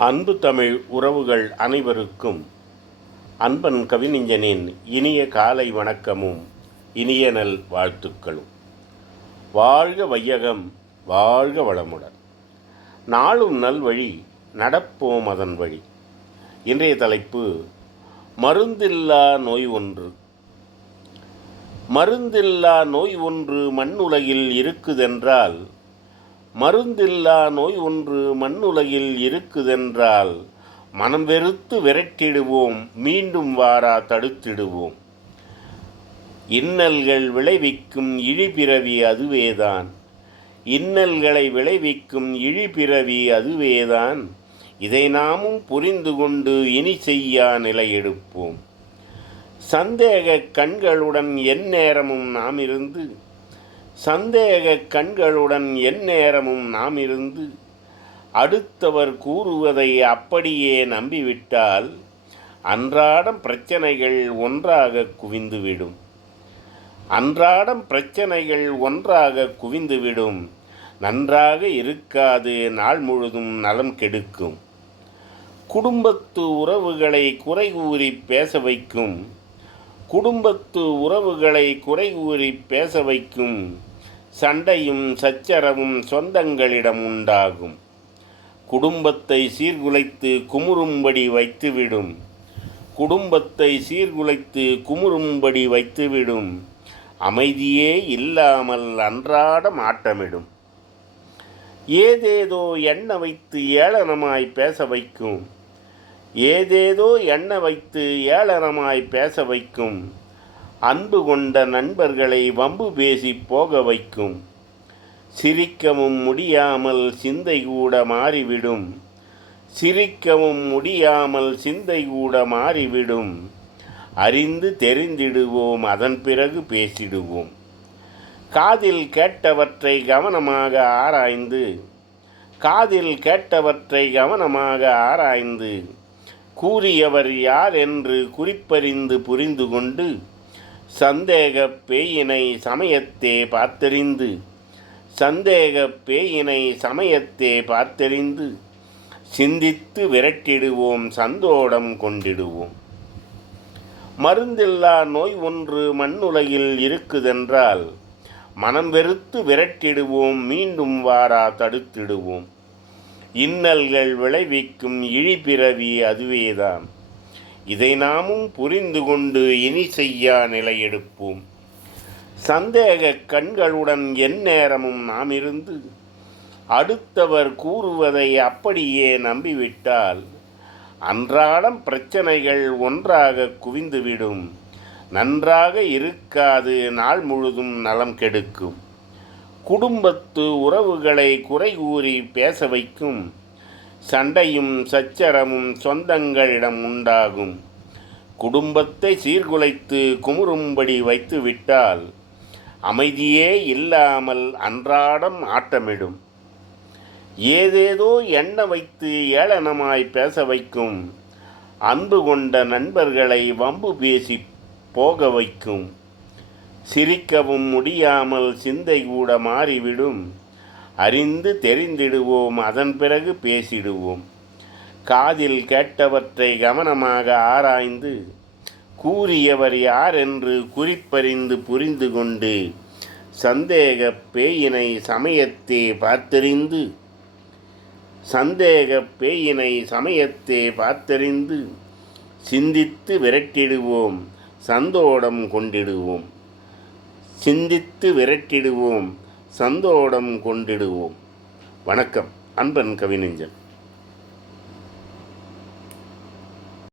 அன்பு தமிழ் உறவுகள் அனைவருக்கும் அன்பன் கவிஞனின் இனிய காலை வணக்கமும் இனிய நல் வாழ்த்துக்களும். வாழ்க வையகம் வாழ்க வளமுடன். நாளும் நல்வழி நடப்போம் அதன் வழி. இன்றைய தலைப்பு மருந்தில்லா நோய் ஒன்று. மருந்தில்லா நோய் ஒன்று மண்ணுலகில் இருக்குதென்றால் மருந்தில்லா நோய் ஒன்று மண்ணுலகில் இருக்குதென்றால் மனம் வெறுத்து விரட்டிடுவோம் மீண்டும் வாரா தடுத்திடுவோம். இன்னல்கள் விளைவிக்கும் இழிபிறவி அதுவேதான். இன்னல்களை விளைவிக்கும் இழிபிறவி அதுவேதான். இதை நாமும் புரிந்து கொண்டு இனி செய்யா நிலையெடுப்போம் சந்தேக கண்களுடன் எந்நேரமும் நாம் இருந்து சந்தேக கண்களுடன் எந்நேரமும் நாம் இருந்து அடுத்தவர் கூறுவதை அப்படியே நம்பிவிட்டால் அன்றாடம் பிரச்சனைகள் ஒன்றாக குவிந்துவிடும். அன்றாடம் பிரச்சனைகள் ஒன்றாக குவிந்துவிடும். நன்றாக இருக்காது நாள் முழுதும் நலம் கெடுக்கும். குடும்பத்து உறவுகளை குறை கூறி பேச வைக்கும். குடும்பத்து உறவுகளை குறை கூறி பேச வைக்கும். சண்டையும் சச்சரவும் சொந்தங்களிடம் உண்டாகும். குடும்பத்தை சீர்குலைத்து குமுறும்படி வைத்துவிடும். குடும்பத்தை சீர்குலைத்து குமுறும்படி வைத்துவிடும். அமைதியே இல்லாமல் அன்றாடம் ஆட்டமிடும் ஏதேதோ எண்ண வைத்து ஏளனமாய் பேச வைக்கும். ஏதேதோ எண்ண வைத்து ஏளனமாய் பேச வைக்கும். அன்பு கொண்ட நண்பர்களை வம்பு பேசி போக வைக்கும். சிரிக்கவும் முடியாமல் சிந்தை கூட மாறிவிடும். சிரிக்கவும் முடியாமல் சிந்தை கூட மாறிவிடும். அறிந்து தெரிந்திடுவோம் அதன் பிறகு பேசிடுவோம். காதில் கேட்டவற்றை கவனமாக ஆராய்ந்து காதில் கேட்டவற்றை கவனமாக ஆராய்ந்து கூறியவர் யார் என்று குறிப்பறிந்து புரிந்து கொண்டு சந்தேக பேயினை சமயத்தே பார்த்தறிந்து. சந்தேக பேயினை சமயத்தே பார்த்தறிந்து. சிந்தித்து விரட்டிடுவோம் சந்தோடம் கொண்டிடுவோம். மருந்தில்லா நோய் ஒன்று மண்ணுலகில் இருக்குதென்றால் மனம் வெறுத்து விரட்டிடுவோம் மீண்டும் வாரா தடுத்திடுவோம். இன்னல்கள் விளைவிக்கும் இழிபிறவி அதுவேதான் இதை நாமும் புரிந்து கொண்டு இனி செய்யா நிலையெடுப்போம். சந்தேக கண்களுடன் எந்நேரமும் நாம் இருந்து அடுத்தவர் கூறுவதை அப்படியே நம்பிவிட்டால் அன்றாடம் பிரச்சனைகள் ஒன்றாக குவிந்துவிடும். நன்றாக இருக்காது நாள் முழுதும் நலம் கெடுக்கும். குடும்பத்து உறவுகளை குறை கூறி பேச வைக்கும். சண்டையும் சச்சரமும் சொந்தங்களிடம் உண்டாகும். குடும்பத்தை சீர்குலைத்து குமுறும்படி வைத்துவிட்டால் அமைதியே இல்லாமல் அன்றாடம் ஆட்டமிடும். ஏதேதோ எண்ண வைத்து ஏளனமாய் பேச வைக்கும். அன்பு கொண்ட நண்பர்களை வம்பு பேசி போக வைக்கும். சிரிக்கவும் முடியாமல் சிந்தை கூட மாறிவிடும். அறிந்து தெரிந்திடுவோம் அதன் பிறகு பேசிடுவோம். காதில் கேட்டவற்றை கவனமாக ஆராய்ந்து கூறியவர் யார் என்று குறிப்பறிந்து புரிந்து கொண்டு சந்தேக பேயினை சமயத்தே பார்த்தறிந்து சந்தேக பேயினை சமயத்தே பார்த்தறிந்து சிந்தித்து விரட்டிடுவோம் சந்தோடம் கொண்டிடுவோம். சிந்தித்து விரட்டிடுவோம் சந்தோடம் கொண்டிடுவோம். வணக்கம். அன்பன் கவிஞன்